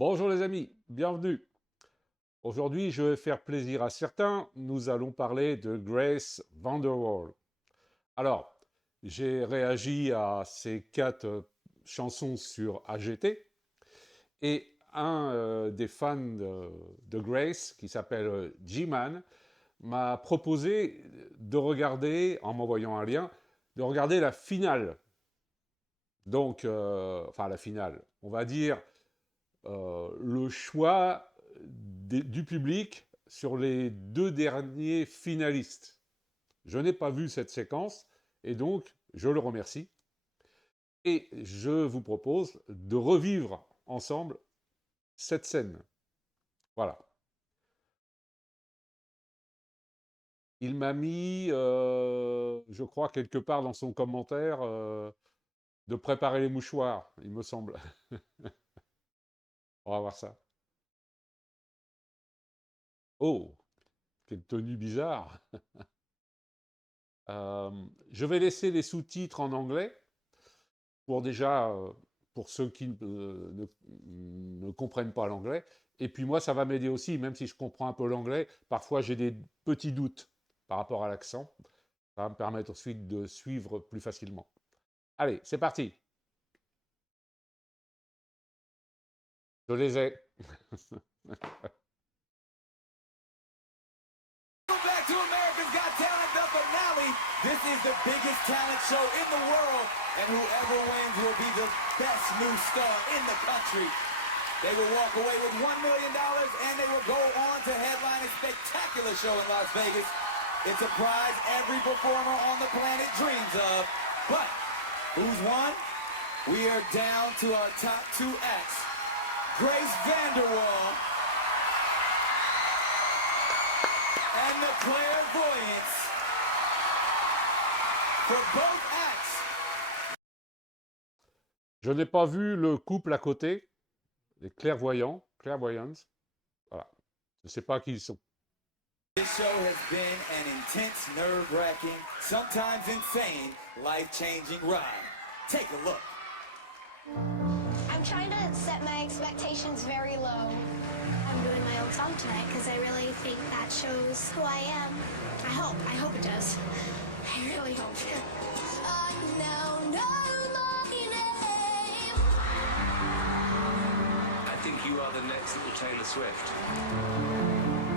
Bonjour les amis, bienvenue. Aujourd'hui, je vais faire plaisir à certains. Nous allons parler de Grace Vanderwaal. Alors, j'ai réagi à ces quatre chansons sur AGT et un des fans de Grace, qui s'appelle G-Man, m'a proposé de regarder, en m'envoyant un lien, de regarder la finale. Donc, enfin la finale, on va dire le choix du public sur les deux derniers finalistes. Je n'ai pas vu cette séquence et donc je le remercie. Et je vous propose de revivre ensemble cette scène. Voilà. Il m'a mis, je crois, quelque part dans son commentaire, de préparer les mouchoirs, il me semble. On va voir ça. Oh, quelle tenue bizarre. Euh, je vais laisser les sous-titres en anglais pour déjà, pour ceux qui ne comprennent pas l'anglais. Et puis moi, ça va m'aider aussi, même si je comprends un peu l'anglais, parfois j'ai des petits doutes par rapport à l'accent. Ça va me permettre ensuite de suivre plus facilement. Allez, c'est parti. Je les ai. Back to America's Got Talent, the finale. This is the biggest talent show in the world, and whoever wins will be the best new star in the country. They will walk away with $1 million, and they will go on to headline a spectacular show in Las Vegas. It's a prize every performer on the planet dreams of. But who's won? We are down to our top two acts. Grace Vanderwaal and the clairvoyance for both acts. Je n'ai pas vu le couple à côté, les clairvoyants, clairvoyants. Voilà. Je ne sais pas qui ils sont. This show has been an intense, nerve-wracking, sometimes insane, life-changing ride. Take a look. I'm trying to set my expectations very low. I'm doing my own song tonight because I really think that shows who I am. I hope it does. I really hope. I now know my name. I think you are the next little Taylor Swift.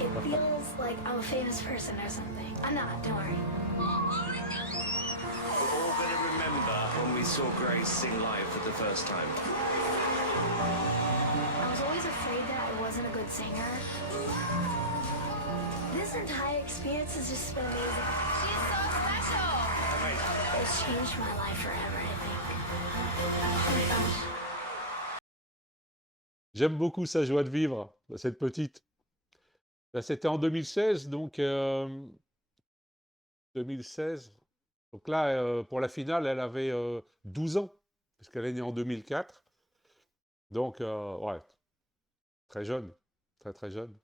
It feels like I'm a famous person or something. I'm not, don't worry. We're all going to remember when we saw Grace sing live for the first time. I was always afraid that I wasn't a good singer. This entire experience has just been amazing. She's so special. It's changed my life forever, I think. J'aime beaucoup sa joie de vivre, cette petite. Ben, c'était en 2016, donc 2016. Donc là, pour la finale, elle avait 12 ans, puisqu'elle est née en 2004. Donc, ouais, très jeune, très très jeune.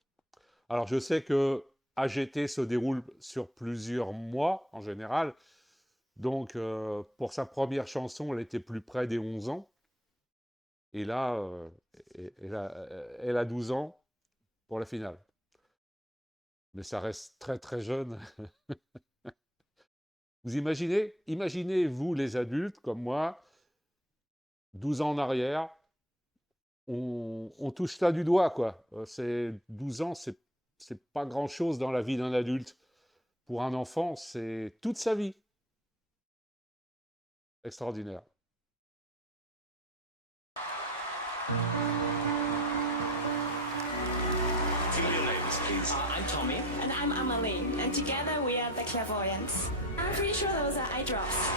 Alors, je sais que AGT se déroule sur plusieurs mois en général. Donc, pour sa première chanson, elle était plus près des 11 ans. Et là, elle a 12 ans pour la finale. Mais ça reste très très jeune. Vous imaginez? Imaginez-vous les adultes comme moi, 12 ans en arrière, on touche ça du doigt, quoi. C'est 12 ans, c'est pas grand-chose dans la vie d'un adulte. Pour un enfant, c'est toute sa vie. Extraordinaire. Give me your names, please. I'm Tommy. And I'm Amelie. And together we are the Clairvoyants. I'm pretty sure those are eye drops.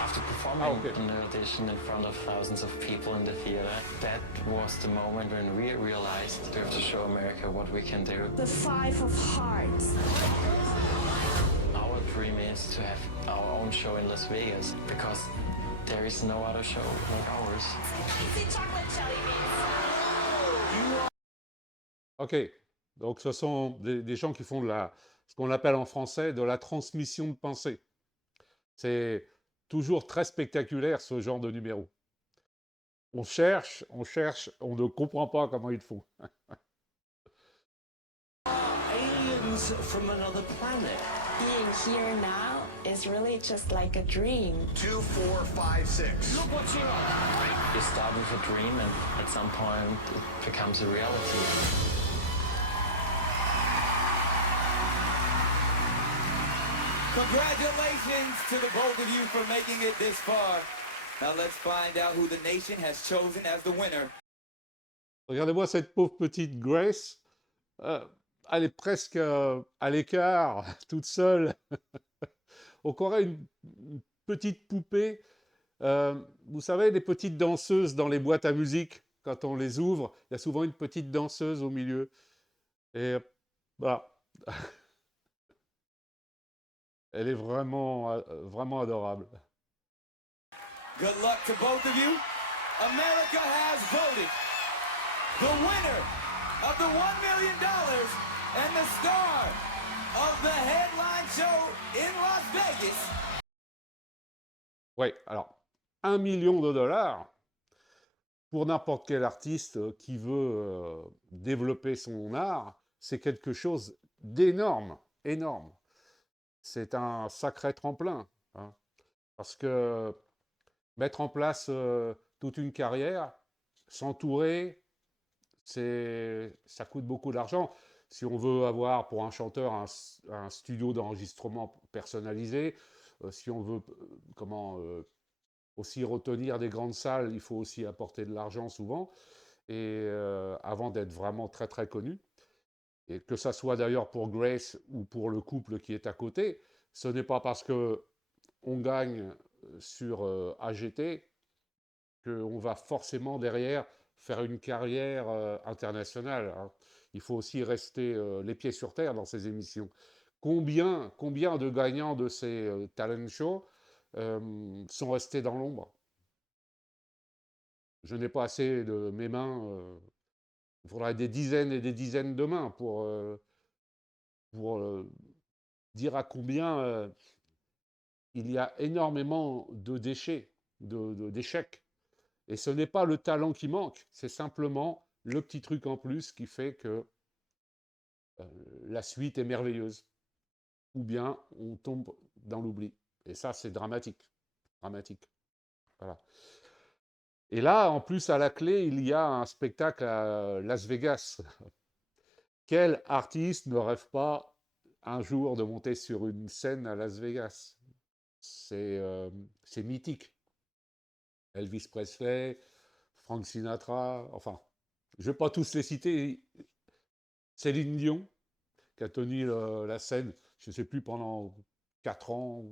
After performing okay. an audition in front of thousands of people in the theater, that was the moment when we realized we have to show America what we can do. The Five of Hearts. Our dream is to have our own show in Las Vegas because there is no other show like ours. Easy chocolate jelly beans. Ok, donc ce sont des gens qui font ce qu'on appelle en français de la transmission de pensée. C'est toujours très spectaculaire ce genre de numéro. on cherche, on ne comprend pas comment ils font. Aliens from another planet. Being here now is really just like a dream. 2, 4, 5, 6. Look what you're on. You start with a dream and at some point it becomes a reality. Congratulations to the both of you for making it this far. Now let's find out who the nation has chosen as the winner. Regardez-moi cette pauvre petite Grace. Elle est presque à l'écart, toute seule. On croirait une petite poupée. Vous savez, les petites danseuses dans les boîtes à musique, quand on les ouvre, il y a souvent une petite danseuse au milieu. Et voilà. Elle est vraiment, vraiment adorable. Good luck to both of you. America has voted. The winner of the $1 million and the star of the headline show in Las Vegas. Oui, alors, $1 million pour n'importe quel artiste qui veut développer son art, c'est quelque chose d'énorme, énorme. C'est un sacré tremplin, hein, parce que mettre en place toute une carrière, s'entourer, ça coûte beaucoup d'argent. Si on veut avoir pour un chanteur un studio d'enregistrement personnalisé, si on veut aussi retenir des grandes salles, il faut aussi apporter de l'argent souvent, et avant d'être vraiment très très connu. Et que ça soit d'ailleurs pour Grace ou pour le couple qui est à côté, ce n'est pas parce qu'on gagne sur AGT qu'on va forcément derrière faire une carrière internationale, hein. Il faut aussi rester les pieds sur terre dans ces émissions. Combien de gagnants de ces talent shows sont restés dans l'ombre? Je n'ai pas assez de mes mains. Il faudrait des dizaines et des dizaines de mains pour dire à combien il y a énormément de déchets, d'échecs. Et ce n'est pas le talent qui manque, c'est simplement le petit truc en plus qui fait que la suite est merveilleuse. Ou bien on tombe dans l'oubli. Et ça, c'est dramatique. Dramatique. Voilà. Et là, en plus, à la clé, il y a un spectacle à Las Vegas. Quel artiste ne rêve pas un jour de monter sur une scène à Las Vegas? C'est mythique. Elvis Presley, Frank Sinatra, enfin, je ne vais pas tous les citer. Céline Dion, qui a tenu la scène, je ne sais plus, pendant 4 ans.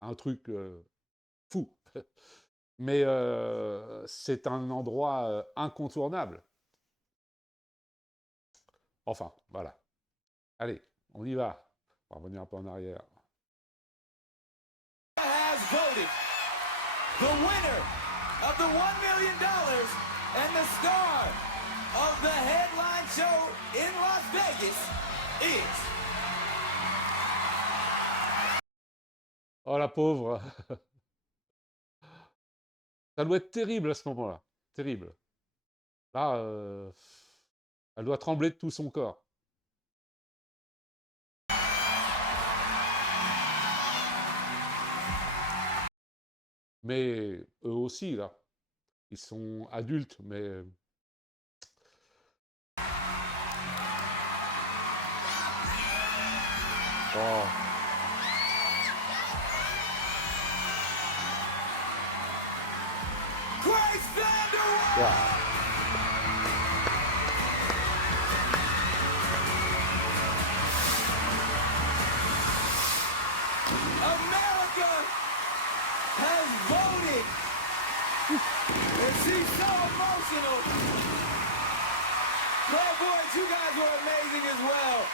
Un truc fou. Mais c'est un endroit incontournable. Enfin, voilà. Allez, on y va. On va revenir un peu en arrière. Has voted the winner of the $1 million and the star of the headline show in Las Vegas is... Oh, la pauvre. Ça doit être terrible à ce moment-là. Terrible. Là, elle doit trembler de tout son corps. Mais eux aussi, là, ils sont adultes, mais... Oh. Grace VanderWaal! Yeah. America has voted! And she's so emotional! Clairvoyants, you guys were amazing as well!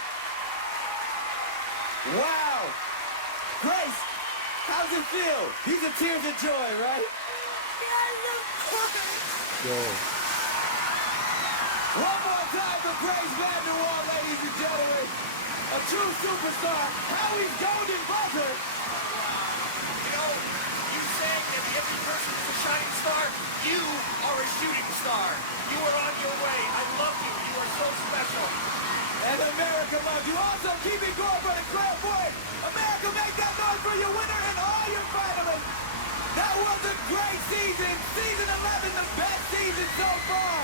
Wow! Grace, how's it feel? These are tears of joy, right? Yo. One more time for Grace VanderWaal, ladies and gentlemen. A true superstar, Howie's golden buzzer. You know, you saying that every person is a shining star, you And America loves you. Also, keep it going for the Clairvoyant. America, make that noise for your winner and all your finalists. That was a great season. Season 11, the best season so far.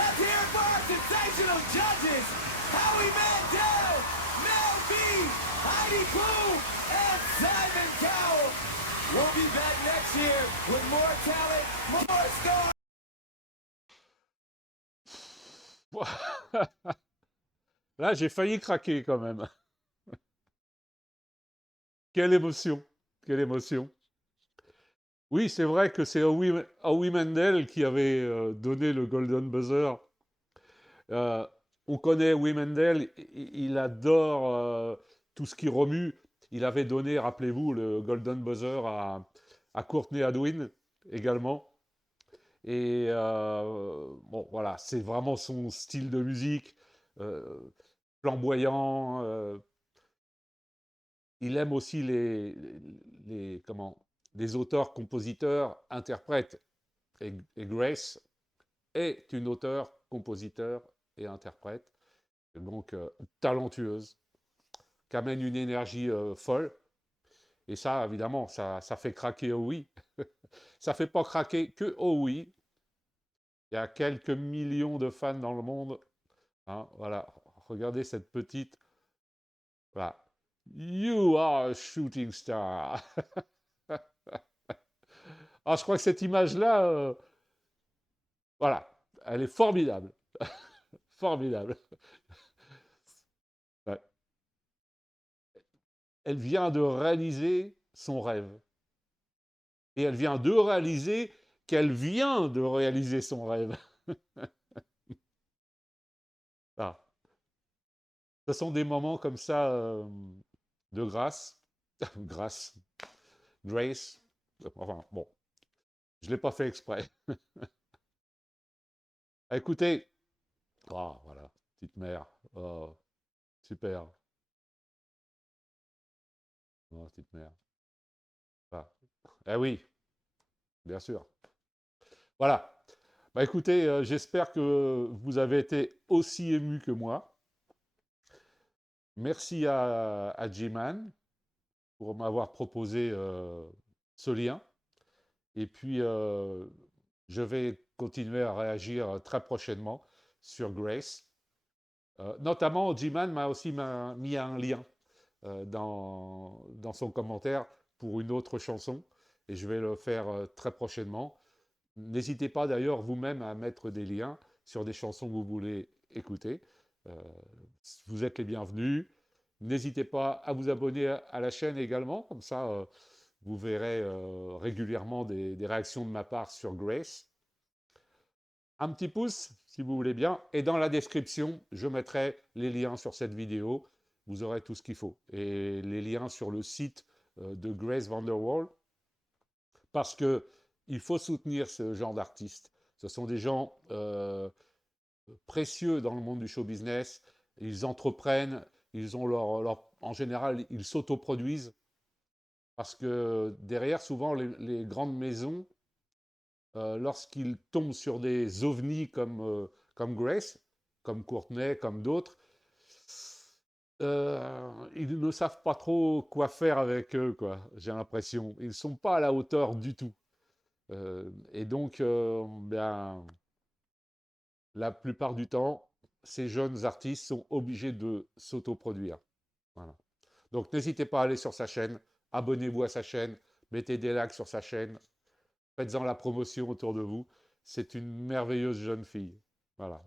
Let's hear it for our sensational judges. Howie Mandel, Mel B, Heidi Pooh, and Simon Cowell. We'll be back next year with more talent, more stars. Là, j'ai failli craquer quand même. Quelle émotion, quelle émotion. Oui, c'est vrai que c'est Howie Mandel qui avait donné le Golden Buzzer. On connaît Howie Mandel, il adore tout ce qui remue. Il avait donné, rappelez-vous, le Golden Buzzer à Courtney Hadwin également. Et bon, voilà, c'est vraiment son style de musique, flamboyant. Il aime aussi les auteurs, compositeurs, interprètes. Et Grace est une auteure, compositeur et interprète, donc talentueuse, qui amène une énergie folle. Et ça, évidemment, ça fait craquer Howie. Ça ne fait pas craquer que Howie. Il y a quelques millions de fans dans le monde. Hein, voilà, regardez cette petite. Voilà. You are a shooting star. Ah, je crois que cette image-là, voilà, elle est formidable. Formidable. Ouais. Elle vient de réaliser son rêve. Et elle vient de réaliser qu'elle vient de réaliser son rêve. Ah. Ce sont des moments comme ça de grâce. Grâce. Grace. Enfin, bon. Je ne l'ai pas fait exprès. Écoutez. Ah, voilà. Petite mère. Oh, super. Oh, petite mère. Ah. Eh oui. Bien sûr. Voilà. Bah écoutez, j'espère que vous avez été aussi ému que moi. Merci à G-Man pour m'avoir proposé ce lien. Et puis, je vais continuer à réagir très prochainement sur Grace. Notamment, G-Man m'a aussi mis un lien dans son commentaire pour une autre chanson. Et je vais le faire très prochainement. N'hésitez pas d'ailleurs vous-même à mettre des liens sur des chansons que vous voulez écouter. Vous êtes les bienvenus. N'hésitez pas à vous abonner à la chaîne également, comme ça vous verrez régulièrement des réactions de ma part sur Grace. Un petit pouce si vous voulez bien, et dans la description, je mettrai les liens sur cette vidéo. Vous aurez tout ce qu'il faut. Et les liens sur le site de Grace VanderWaal, parce qu'il faut soutenir ce genre d'artistes. Ce sont des gens précieux dans le monde du show business. Ils entreprennent, ils ont en général, ils s'autoproduisent. Parce que derrière, souvent, les grandes maisons, lorsqu'ils tombent sur des ovnis comme Grace, comme Courtney, comme d'autres, ils ne savent pas trop quoi faire avec eux, quoi, j'ai l'impression. Ils ne sont pas à la hauteur du tout. Et donc, bien, la plupart du temps, ces jeunes artistes sont obligés de s'autoproduire. Voilà. Donc, n'hésitez pas à aller sur sa chaîne, abonnez-vous à sa chaîne, mettez des likes sur sa chaîne, faites-en la promotion autour de vous. C'est une merveilleuse jeune fille. Voilà.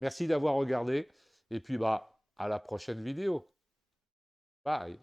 Merci d'avoir regardé, et puis, bah, à la prochaine vidéo. Bye.